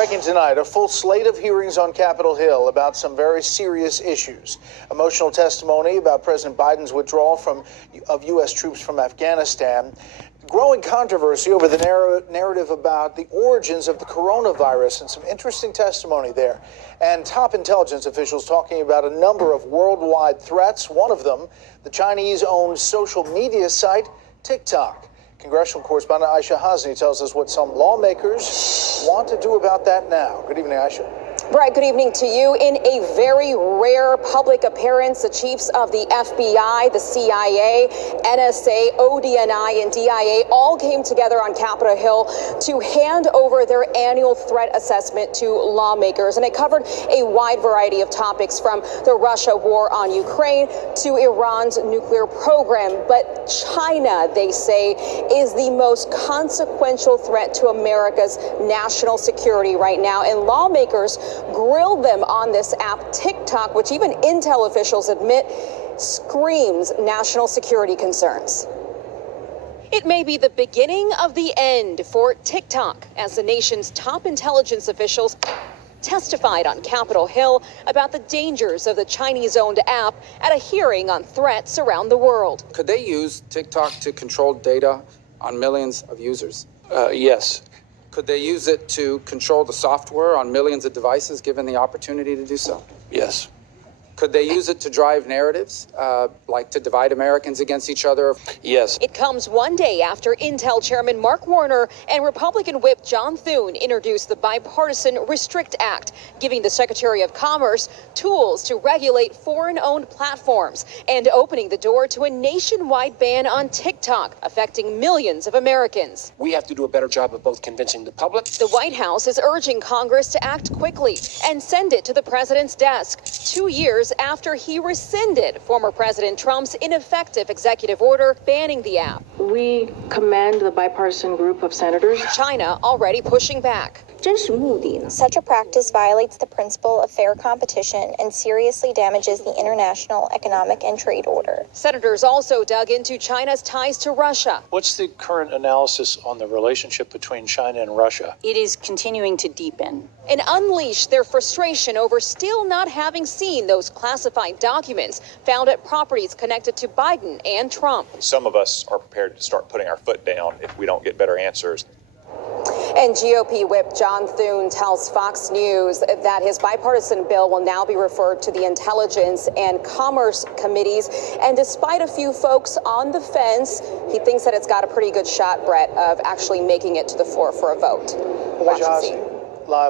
Breaking tonight, a full slate of hearings on Capitol Hill about some very serious issues. Emotional testimony about President Biden's withdrawal of U.S. troops from Afghanistan. Growing controversy over the narrative about the origins of the coronavirus, and some interesting testimony there. And top intelligence officials talking about a number of worldwide threats. One of them, the Chinese-owned social media site TikTok. Congressional correspondent Aisha Hasni tells us what some lawmakers want to do about that now. Good evening, Aisha. Right, good evening to you. In a very rare public appearance, the chiefs of the FBI, the CIA, NSA, ODNI, and DIA all came together on Capitol Hill to hand over their annual threat assessment to lawmakers. And it covered a wide variety of topics, from the Russia war on Ukraine to Iran's nuclear program. But China, they say, is the most consequential threat to America's national security right now. And lawmakers grilled them on this app, TikTok, which even Intel officials admit screams national security concerns. It may be the beginning of the end for TikTok, as the nation's top intelligence officials testified on Capitol Hill about the dangers of the Chinese-owned app at a hearing on threats around the world. Could they use TikTok to control data on millions of users? Yes. Could they use it to control the software on millions of devices, given the opportunity to do so? Yes. Could they use it to drive narratives, like to divide Americans against each other? Yes. It comes one day after Intel Chairman Mark Warner and Republican Whip John Thune introduced the bipartisan Restrict Act, giving the Secretary of Commerce tools to regulate foreign-owned platforms and opening the door to a nationwide ban on TikTok, affecting millions of Americans. We have to do a better job of both convincing the public. The White House is urging Congress to act quickly and send it to the president's desk 2 years after he rescinded former President Trump's ineffective executive order banning the app. We commend the bipartisan group of senators. China already pushing back. Such a practice violates the principle of fair competition and seriously damages the international economic and trade order. Senators also dug into China's ties to Russia. What's the current analysis on the relationship between China and Russia? It is continuing to deepen. And unleash their frustration over still not having seen those classified documents found at properties connected to Biden and Trump. Some of us are prepared to start putting our foot down if we don't get better answers. And GOP Whip John Thune tells Fox News that his bipartisan bill will now be referred to the Intelligence and Commerce committees. And despite a few folks on the fence, he thinks that it's got a pretty good shot, Brett, of actually making it to the floor for a vote. Watch and see. Live.